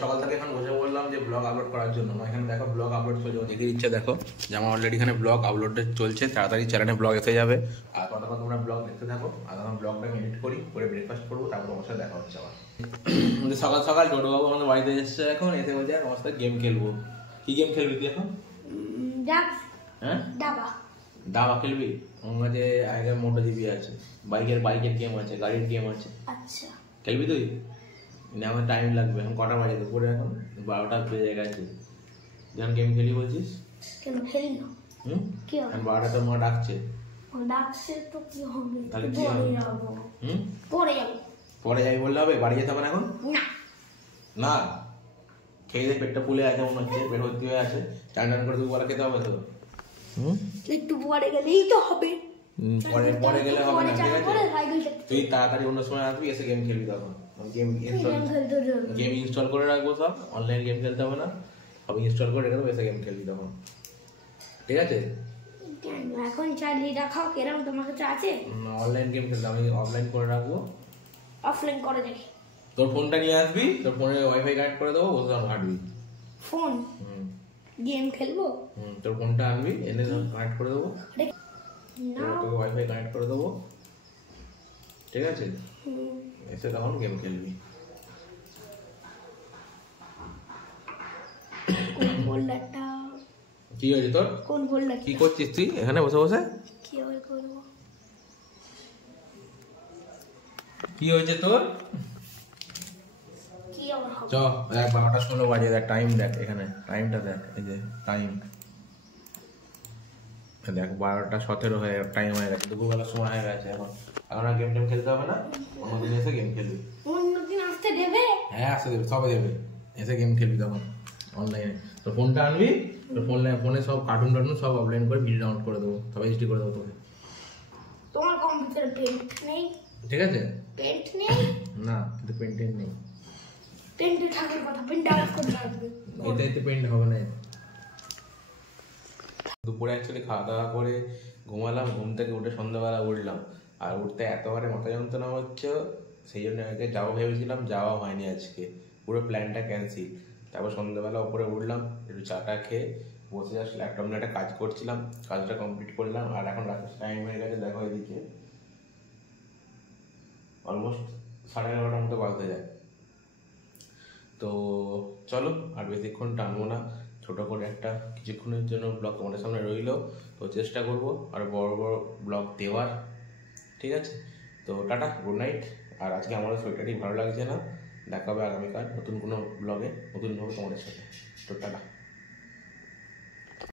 সকাল থেকে এখন বসে বললাম যে ব্লগ আপলোড করার জন্য। এখানে দেখো ব্লগ আপলোড চলছে, দেখে দিচ্ছে দেখো যে আমার অলরেডি এখানে ব্লগ আপলোড চলছে, তাড়াতাড়ি চ্যানেলে ব্লগ এসে যাবে। আর ততক্ষণ তোমরা ব্লগ দেখতে থাকো, আর তখন ব্লগটা এডিট করি, করে ব্রেকফাস্ট করবো, তারপর তোমার সাথে দেখা হচ্ছে আবার। সকাল সকাল টোটোবাবু আমাদের বাড়িতে এসছে, এখন এতে বলছে আমার সাথে গেম খেলবো। কি গেম খেলবি তুই এখন? হ্যাঁ দাবা খেলবি? আমার কাছে আগে মোটো জিবি আছে, বাইকের গেম আছে, গাড়ির গেম আছে। আচ্ছা খেলবি তুই? আমার টাইম লাগবে। এখন কটা বাজে? দুপুরে এখন 12টা বেজে গেছে। যখন গেম খেলি বলছিস? কেন খেলি না? কি হবে? 12টা তো মা ডাকছে। ডাকছে তো কি হবে? তাহলে কি হবে? পরে যাবো। পরে যাবি বললে হবে? বাড়ি যেতে হবে না এখন? না না, খেয়ে দে, পেটটা ফুলে আছে মনে হচ্ছে, পেট ভর্তি হয়ে আছে, চান টান করে দুপুরে খেতে হবে তো। একটু পরে গেলেই তো হবে। পরে গেলে হবে না, ঠিক আছে? তুই তাড়াতাড়ি অন্য সময় আসবি, এসে গেম খেলবি। তখন গেম ইনস্টল করে রাখবো, সব অনলাইন গেম খেলতে হবে না, সব ইনস্টল করে রেখে দেবো, এসে গেম খেলবি তখন, ঠিক আছে? এখন চালিয়ে রাখাও কেরম তোমার কাছে আছে? অনলাইন গেম খেলতে আমি অফলাইন করে রাখবো। অফলাইন করে দেখি। তোর ফোনটা নিয়ে আসবি, তোর ফোনে ওয়াইফাই কানেক্ট করে দেবো, বসে ঘাটবি ফোন, গেম খেলবো। তোর ফোনটা আনবি, এনে কানেক্ট করে দেবো, তোকে ওয়াইফাই কানেক্ট করে দেবো, ঠিক আছে? এসে তখন গেম খেলবি। কি হয়েছে তোর? কোন ফোল্ডার? কি করছিস তুই এখানে বসে বসে? কি আবার করব? কি হয়েছে তোর? কি আবার হবে? চল দেখ 12:16 বাজে, দেখ টাইম, দেখ এখানে টাইমটা দেখ, এই যে টাইম দেখ 12:17 হয়ে টাইম হয়ে গেছে, দুপুরবেলার সময় হয়ে গেছে। এখন আর গেম টেম খেলতে হবে না, অন্যদিন এসে গেম খেলবি। অন্যদিন আসতে দেবে? হ্যাঁ আসতে দেবে, সবে দেবে, এসে গেম খেলবি তখন অনলাইনে। তোর ফোনটা আনবি, তোর ফোনে সব কার্টুন সব অফলাইন করে ভিডিও ডাউনলোড করে দেবো, সব এইচডি করে দেবো তোকে। তোমার কম্পিউটারে পেন্ট নেই? ঠিক আছে, পেন্ট নেই না, কিন্তু পেন্ট নেই। পেন্টে থাকার কথা, পেন্ট ডাউনলোড করে রাখবে। এতে পেন্ট হবে না। দুপুরে অ্যাকচুয়ালি খাওয়া দাওয়া করে ঘুমালাম, ঘুম থেকে উঠে সন্ধ্যাবেলা উঠলাম, আর উঠতে এতবারে মাথা যন্ত্রণা হচ্ছে, সেই জন্য আগে যাওয়া ভেবেছিলাম, যাওয়া হয়নি আজকে, পুরো প্ল্যানটা ক্যান্সেল। তারপর সন্ধ্যাবেলা উপরে উঠলাম, একটু চাটা খেয়ে বসে জাস্ট ল্যাপটপ নিয়ে একটা কাজ করছিলাম, কাজটা কমপ্লিট করলাম। আর এখন রাতের টাইম হয়ে গেছে, দেখো এদিকে অলমোস্ট 11:30টার মতো বাজতে যায়। তো চলো আর বেশিক্ষণ টানবো না, ছোটো করে একটা কিছুক্ষণের জন্য ব্লগ তোমাদের সামনে রইলো। তো চেষ্টা করব আর বড় বড় ব্লগ দেওয়ার, ঠিক আছে? তো টাটা, গুড নাইট। আর আজকে আমাদের শরীরটা ঠিক ভালো লাগছে না, দেখা হবে আগামীকাল নতুন কোনো ব্লগে, নতুনভাবে তোমাদের সাথে। তো টাটা।